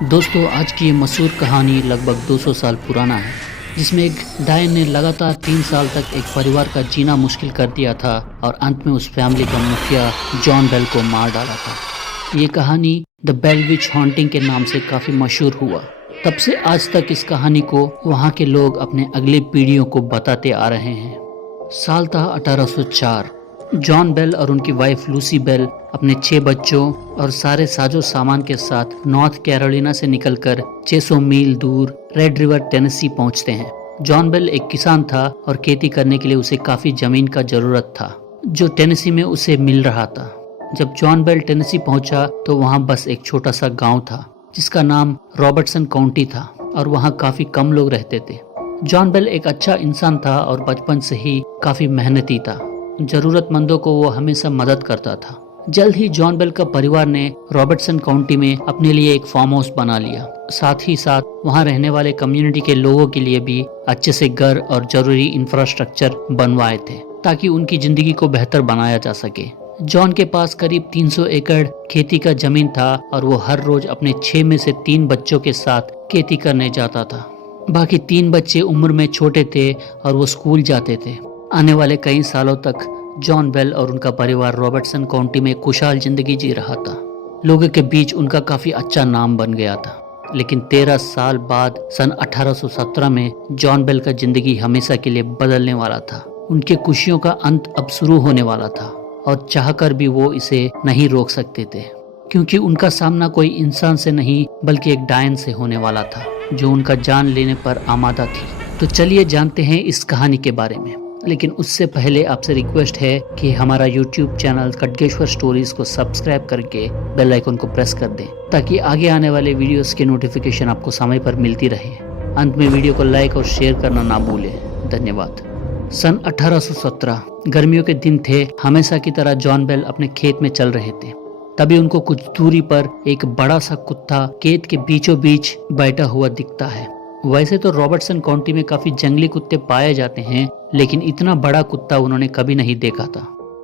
दोस्तों, आज की ये मशहूर कहानी लगभग 200 साल पुराना है, जिसमें एक डायन ने लगातार 3 साल तक एक परिवार का जीना मुश्किल कर दिया था और अंत में उस फैमिली का मुखिया जॉन बेल को मार डाला था। ये कहानी द बेल विच हॉन्टिंग के नाम से काफ़ी मशहूर हुआ। तब से आज तक इस कहानी को वहाँ के लोग अपने अगले पीढ़ियों को बताते आ रहे हैं। साल था 1804। जॉन बेल और उनकी वाइफ लूसी बेल अपने 6 बच्चों और सारे साजो सामान के साथ नॉर्थ कैरोलिना से निकलकर 600 मील दूर रेड रिवर टेनेसी पहुंचते हैं। जॉन बेल एक किसान था और खेती करने के लिए उसे काफी जमीन का जरूरत था, जो टेनेसी में उसे मिल रहा था। जब जॉन बेल टेनेसी पहुंचा तो वहां बस एक छोटा सा गांव था जिसका नाम रॉबर्टसन काउंटी था और वहां काफी कम लोग रहते थे। जॉन बेल एक अच्छा इंसान था और बचपन से ही काफी मेहनती था। जरूरतमंदों को वो हमेशा मदद करता था। जल्द ही जॉन बेल का परिवार ने रॉबर्टसन काउंटी में अपने लिए एक फार्म हाउस बना लिया। साथ ही साथ वहां रहने वाले कम्युनिटी के लोगों के लिए भी अच्छे से घर और जरूरी इंफ्रास्ट्रक्चर बनवाए थे ताकि उनकी जिंदगी को बेहतर बनाया जा सके। जॉन के पास करीब 300 एकड़ खेती का जमीन था और वो हर रोज अपने 6 में से 3 बच्चों के साथ खेती करने जाता था। बाकी 3 बच्चे उम्र में छोटे थे और वो स्कूल जाते थे। आने वाले कई सालों तक जॉन बेल और उनका परिवार रॉबर्टसन काउंटी में खुशहाल जिंदगी जी रहा था। लोगों के बीच उनका काफी अच्छा नाम बन गया था। लेकिन 13 साल बाद सन 1817 में जॉन बेल का जिंदगी हमेशा के लिए बदलने वाला था। उनके खुशियों का अंत अब शुरू होने वाला था और चाहकर भी वो इसे नहीं रोक सकते थे, क्योंकि उनका सामना कोई इंसान से नहीं बल्कि एक डायन से होने वाला था जो उनका जान लेने पर आमादा थी। तो चलिए जानते हैं इस कहानी के बारे में। लेकिन उससे पहले आपसे रिक्वेस्ट है कि हमारा YouTube चैनल खड्गेश्वर स्टोरीज को सब्सक्राइब करके बेल आइकन को प्रेस कर दें ताकि आगे आने वाले वीडियोस के नोटिफिकेशन आपको समय पर मिलती रहे। अंत में वीडियो को लाइक और शेयर करना ना भूलें। धन्यवाद। सन 1817 गर्मियों के दिन थे। हमेशा की तरह जॉन बेल अपने खेत में चल रहे थे। तभी उनको कुछ दूरी पर एक बड़ा सा कुत्ता खेत के बीचों बीच बैठा हुआ दिखता है। वैसे तो रॉबर्टसन काउंटी में काफी जंगली कुत्ते पाए जाते हैं, लेकिन इतना बड़ा कुत्ता उन्होंने कभी नहीं देखा था।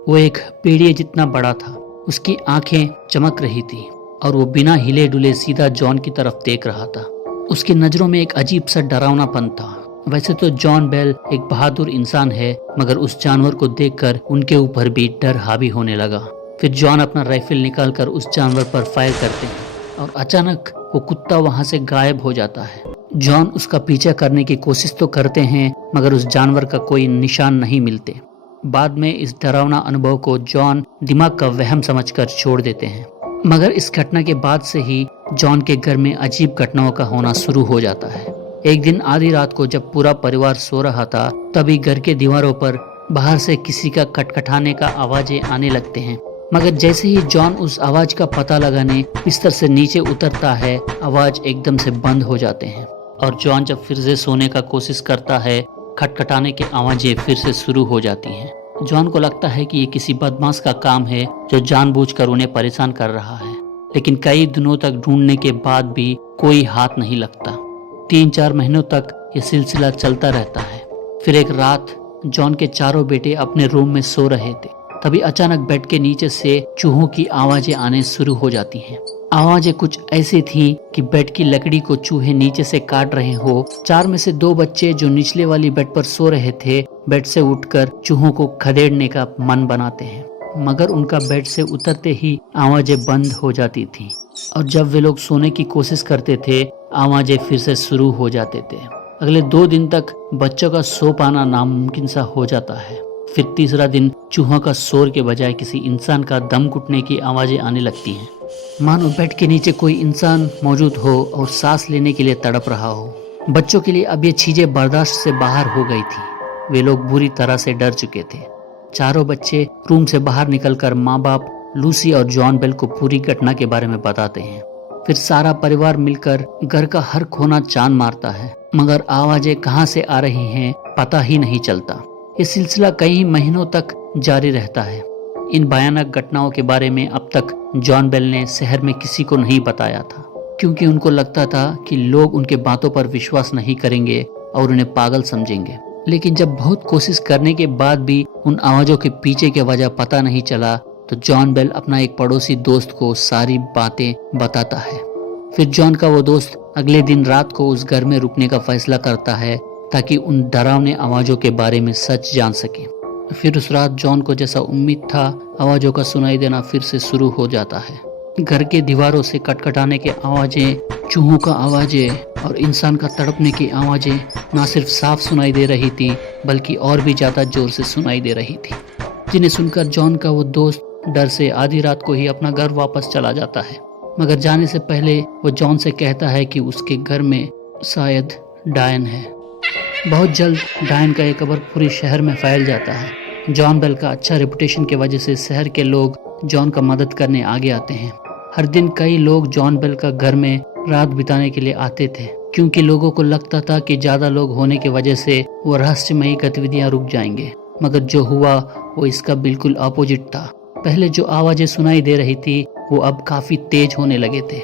वो एक पेड़िए जितना बड़ा था। उसकी आंखें चमक रही थी और वो बिना हिले डुले सीधा जॉन की तरफ देख रहा था। उसकी नजरों में एक अजीब सा डरावनापन था। वैसे तो जॉन बेल एक बहादुर इंसान है, मगर उस जानवर को देखकर उनके ऊपर भी डर हावी होने लगा। फिर जॉन अपना राइफल निकालकर उस जानवर पर फायर करते हैं और अचानक वो कुत्ता वहां से गायब हो जाता है। जॉन उसका पीछा करने की कोशिश तो करते हैं, मगर उस जानवर का कोई निशान नहीं मिलते। बाद में इस डरावना अनुभव को जॉन दिमाग का वहम समझकर छोड़ देते हैं। मगर इस घटना के बाद से ही जॉन के घर में अजीब घटनाओं का होना शुरू हो जाता है। एक दिन आधी रात को जब पूरा परिवार सो रहा था, तभी घर के दीवारों पर बाहर से किसी का खटखटाने का आवाजें आने लगते हैं। मगर जैसे ही जॉन उस आवाज का पता लगाने बिस्तर से नीचे उतरता है, आवाज एकदम से बंद हो जाते हैं और जॉन जब फिर से सोने का कोशिश करता है, खटखटाने की आवाजें फिर से शुरू हो जाती हैं। जॉन को लगता है कि ये किसी बदमाश का काम है जो जानबूझकर उन्हें परेशान कर रहा है, लेकिन कई दिनों तक ढूंढने के बाद भी कोई हाथ नहीं लगता। 3-4 महीनों तक ये सिलसिला चलता रहता है। फिर एक रात जॉन के चारों बेटे अपने रूम में सो रहे थे। तभी अचानक बेड के नीचे से चूहों की आवाजें आने शुरू हो जाती हैं। आवाजें कुछ ऐसी थी कि बेड की लकड़ी को चूहे नीचे से काट रहे हो। 4 में से 2 बच्चे जो निचले वाली बेड पर सो रहे थे, बेड से उठकर चूहों को खदेड़ने का मन बनाते हैं, मगर उनका बेड से उतरते ही आवाजें बंद हो जाती थी और जब वे लोग सोने की कोशिश करते थे, आवाजें फिर से शुरू हो जाते थे। अगले 2 दिन तक बच्चों का सो पाना नामुमकिन सा हो जाता है। फिर तीसरा दिन चूहों का शोर के बजाय किसी इंसान का दम घुटने की आवाजें आने लगती हैं, मानो बेड के नीचे कोई इंसान मौजूद हो और सांस लेने के लिए तड़प रहा हो। बच्चों के लिए अब ये चीजें बर्दाश्त से बाहर हो गई थी। वे लोग बुरी तरह से डर चुके थे। चारों बच्चे रूम से बाहर निकलकर माँ बाप लूसी और जॉन बेल को पूरी घटना के बारे में बताते हैं। फिर सारा परिवार मिलकर घर का हर कोना चांद मारता है, मगर आवाजें कहाँ से आ रही हैं पता ही नहीं चलता। ये सिलसिला कई महीनों तक जारी रहता है। इन भयानक घटनाओं के बारे में अब तक जॉन बेल ने शहर में किसी को नहीं बताया था, क्योंकि उनको लगता था कि लोग उनके बातों पर विश्वास नहीं करेंगे और उन्हें पागल समझेंगे। लेकिन जब बहुत कोशिश करने के बाद भी उन आवाजों के पीछे की वजह पता नहीं चला, तो जॉन बेल अपना एक पड़ोसी दोस्त को सारी बातें बताता है। फिर जॉन का वो दोस्त अगले दिन रात को उस घर में रुकने का फैसला करता है ताकि उन डरावने आवाजों के बारे में सच जान सके। फिर उस रात जॉन को जैसा उम्मीद था आवाजों का सुनाई देना फिर से शुरू हो जाता है। घर के दीवारों से कटकटाने की आवाजें, चूहों का आवाजें और इंसान का तड़पने की आवाजें ना सिर्फ साफ सुनाई दे रही थी बल्कि और भी ज्यादा जोर से सुनाई दे रही थी, जिन्हें सुनकर जॉन का वो दोस्त डर से आधी रात को ही अपना घर वापस चला जाता है। मगर जाने से पहले वो जॉन से कहता है कि उसके घर में शायद डायन है। बहुत जल्द डायन का एक खबर पूरे शहर में फैल जाता है। जॉन बेल का अच्छा रेपुटेशन की वजह से शहर के लोग जॉन का मदद करने आगे आते हैं। हर दिन कई लोग जॉन बेल का घर में रात बिताने के लिए आते थे, क्योंकि लोगों को लगता था कि ज्यादा लोग होने की वजह से वो रहस्यमयी गतिविधियां रुक जाएंगे। मगर जो हुआ वो इसका बिल्कुल अपोजिट था। पहले जो आवाजें सुनाई दे रही थी वो अब काफी तेज होने लगे थे।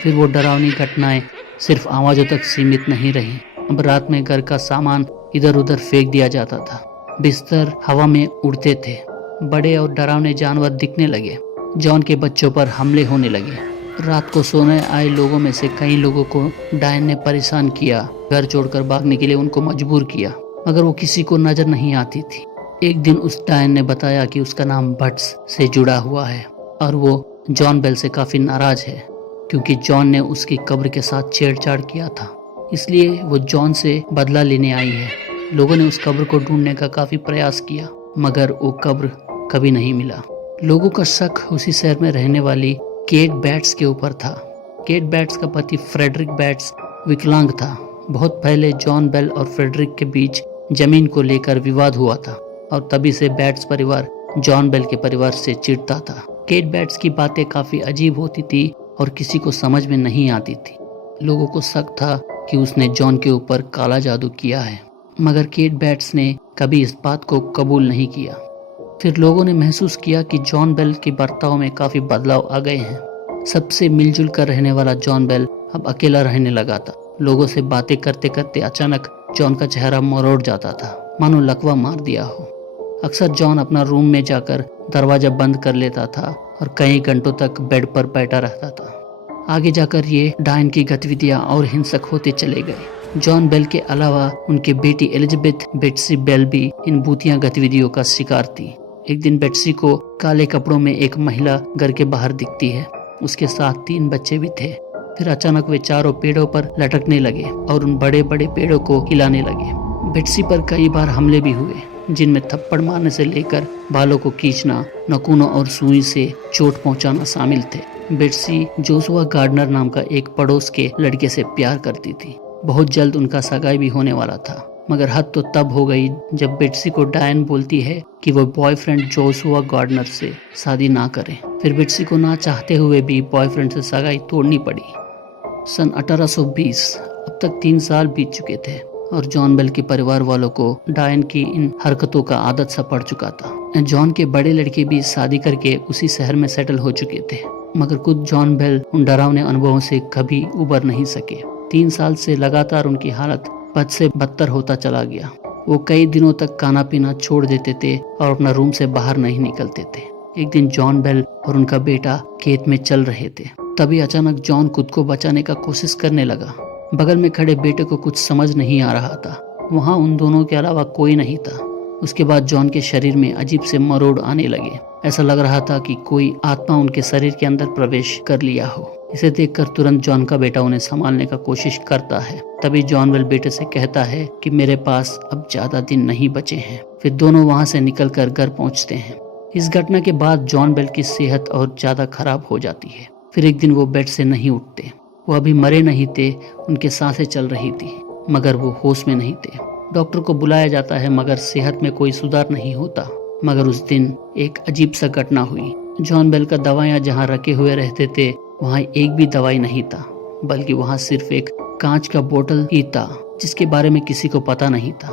फिर वो डरावनी घटनाएं सिर्फ आवाजों तक सीमित नहीं रही। अब रात में घर का सामान इधर उधर फेंक दिया जाता था, बिस्तर हवा में उड़ते थे, बड़े और डरावने जानवर दिखने लगे, जॉन के बच्चों पर हमले होने लगे। रात को सोने आए लोगों में से कई लोगों को डायन ने परेशान किया, घर छोड़कर भागने के लिए उनको मजबूर किया, मगर वो किसी को नजर नहीं आती थी। एक दिन उस डायन ने बताया कि उसका नाम बट्स से जुड़ा हुआ है और वो जॉन बेल से काफी नाराज है, क्योंकि जॉन ने उसकी कब्र के साथ छेड़छाड़ किया था, इसलिए वो जॉन से बदला लेने आई है। लोगों ने उस कब्र को ढूंढने का काफी प्रयास किया, मगर वो कब्र कभी नहीं मिला। लोगों का शक उसी शहर में रहने वाली केट बैट्स के ऊपर था। केट बैट्स का पति फ्रेडरिक बैट्स विकलांग था। बहुत पहले जॉन बेल और फ्रेडरिक के बीच जमीन को लेकर विवाद हुआ था और तभी से बैट्स परिवार जॉन बेल के परिवार से चिढ़ता था। केट बैट्स की बातें काफी अजीब होती थी और किसी को समझ में नहीं आती थी। लोगों को शक था कि उसने जॉन के ऊपर काला जादू किया है, मगर केट बैट्स ने कभी इस बात को कबूल नहीं किया। फिर लोगों ने महसूस किया कि जॉन बेल के बर्ताव में काफी बदलाव आ गए हैं। सबसे मिलजुल कर रहने वाला जॉन बेल अब अकेला रहने लगा था। लोगों से बातें करते करते अचानक जॉन का चेहरा मरोड़ जाता था, मानो लकवा मार दिया हो। अक्सर जॉन अपना रूम में जाकर दरवाजा बंद कर लेता था और कई घंटों तक बेड पर बैठा रहता था। आगे जाकर ये डायन की गतिविधियां और हिंसक होते चले गए। जॉन बेल के अलावा उनकी बेटी एलिजाबेथ बेट्सी बेल भी इन भूतिया गतिविधियों का शिकार थी। एक दिन बेट्सी को काले कपड़ों में एक महिला घर के बाहर दिखती है। उसके साथ 3 बच्चे भी थे। फिर अचानक वे चारों पेड़ों पर लटकने लगे और उन बड़े बड़े पेड़ों को हिलाने लगे। बेट्सी पर कई बार हमले भी हुए, जिनमें थप्पड़ मारने से लेकर बालों को खींचना, नखूनों और सुई से चोट पहुंचाना शामिल थे। बेट्सी जोशुआ गार्डनर नाम का एक पड़ोस के लड़के से प्यार करती थी। बहुत जल्द उनका सगाई भी होने वाला था, मगर हद तो तब हो गई जब बेट्सी को डायन बोलती है कि वो बॉयफ्रेंड जोशुआ गार्डनर से शादी ना करे। फिर बेट्सी को ना चाहते हुए भी बॉयफ्रेंड से सगाई तोड़नी पड़ी। सन 1820, अब तक 3 साल बीत चुके थे और जॉन बेल के परिवार वालों को डायन की इन हरकतों का आदत सा पड़ चुका था। जॉन के बड़े लड़के भी शादी करके उसी शहर में सेटल हो चुके थे, मगर खुद जॉन बेल उन डरावने अनुभवों से कभी उबर नहीं सके। 3 साल से लगातार उनकी हालत बद से बदतर होता चला गया। वो कई दिनों तक खाना पीना छोड़ देते थे और अपना रूम से बाहर नहीं निकलते थे। एक दिन जॉन बेल और उनका बेटा खेत में चल रहे थे। तभी अचानक जॉन खुद को बचाने का कोशिश करने लगा। बगल में खड़े बेटे को कुछ समझ नहीं आ रहा था। वहाँ उन दोनों के अलावा कोई नहीं था। उसके बाद जॉन के शरीर में अजीब से मरोड़ आने लगे। ऐसा लग रहा था कि कोई आत्मा उनके शरीर के अंदर प्रवेश कर लिया हो। इसे देखकर तुरंत जॉन का बेटा उन्हें संभालने का कोशिश करता है। तभी जॉन बेल बेटे से कहता है कि मेरे पास अब ज्यादा दिन नहीं बचे हैं। फिर दोनों वहाँ से निकलकर घर पहुँचते हैं। इस घटना के बाद जॉन बेल की सेहत और ज्यादा खराब हो जाती है। फिर एक दिन वो बेड से नहीं उठते। वो अभी मरे नहीं थे, उनके सांसें चल रही थी, मगर वो होश में नहीं थे। डॉक्टर को बुलाया जाता है, मगर सेहत में कोई सुधार नहीं होता। मगर उस दिन एक अजीब सा घटना हुई। जॉन बेल का दवाइयाँ जहाँ रखे हुए रहते थे वहाँ एक भी दवाई नहीं था, बल्कि वहाँ सिर्फ एक कांच का बोतल ही था, जिसके बारे में किसी को पता नहीं था।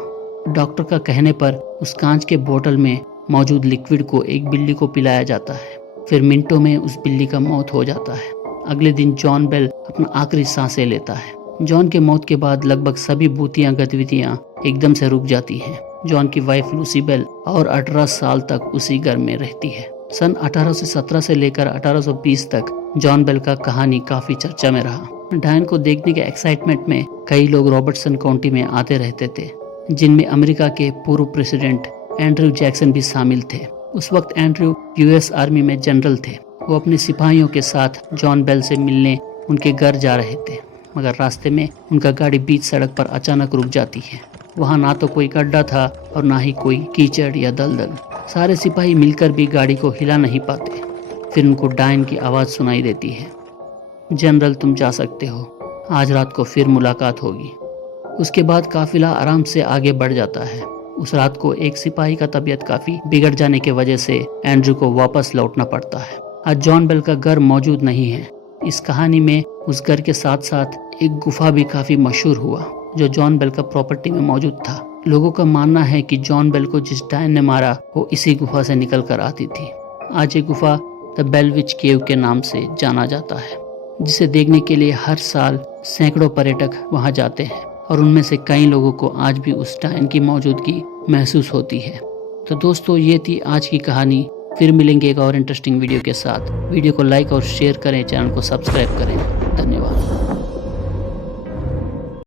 डॉक्टर का कहने पर उस कांच के बोतल में मौजूद लिक्विड को एक बिल्ली को पिलाया जाता है। फिर मिनटों में उस बिल्ली का मौत हो जाता है। अगले दिन जॉन बेल अपना आखिरी सांसें लेता है। जॉन के मौत के बाद लगभग सभी भूतिया गतिविधियां एकदम से रुक जाती हैं। जॉन की वाइफ लूसी बेल और 18 साल तक उसी घर में रहती है। सन 1817 से लेकर 1820 तक जॉन बेल का कहानी काफी चर्चा में रहा। डायन को देखने के एक्साइटमेंट में कई लोग रॉबर्टसन काउंटी में आते रहते थे, जिनमें अमेरिका के पूर्व प्रेसिडेंट एंड्रयू जैक्सन भी शामिल थे। उस वक्त एंड्रयू यूएस आर्मी में जनरल थे। वो अपने सिपाहियों के साथ जॉन बेल से मिलने उनके घर जा रहे थे, मगर रास्ते में उनका गाड़ी बीच सड़क पर अचानक रुक जाती है। वहाँ ना तो कोई गड्ढा था और ना ही कोई कीचड़ या दलदल। सारे सिपाही मिलकर भी गाड़ी को हिला नहीं पाते। फिर उनको डायन की आवाज़ सुनाई देती है, जनरल तुम जा सकते हो, आज रात को फिर मुलाकात होगी। उसके बाद काफिला आराम से आगे बढ़ जाता है। उस रात को एक सिपाही का तबीयत काफी बिगड़ जाने की वजह से एंड्रयू को वापस लौटना पड़ता है। आज जॉन बेल का घर मौजूद नहीं है। इस कहानी में उस घर के साथ साथ एक गुफा भी काफी मशहूर हुआ, जो जॉन बेल का प्रॉपर्टी में मौजूद था। लोगों का मानना है कि जॉन बेल को जिस डायन ने मारा वो इसी गुफा से निकल कर आती थी। आज ये गुफा द बेलविच केव के नाम से जाना जाता है, जिसे देखने के लिए हर साल सैकड़ों पर्यटक वहां जाते हैं और उनमें से कई लोगों को आज भी उस डायन की मौजूदगी महसूस होती है। तो दोस्तों, ये थी आज की कहानी। फिर मिलेंगे एक और इंटरेस्टिंग वीडियो के साथ। वीडियो को लाइक और शेयर करें, चैनल को सब्सक्राइब करें। धन्यवाद।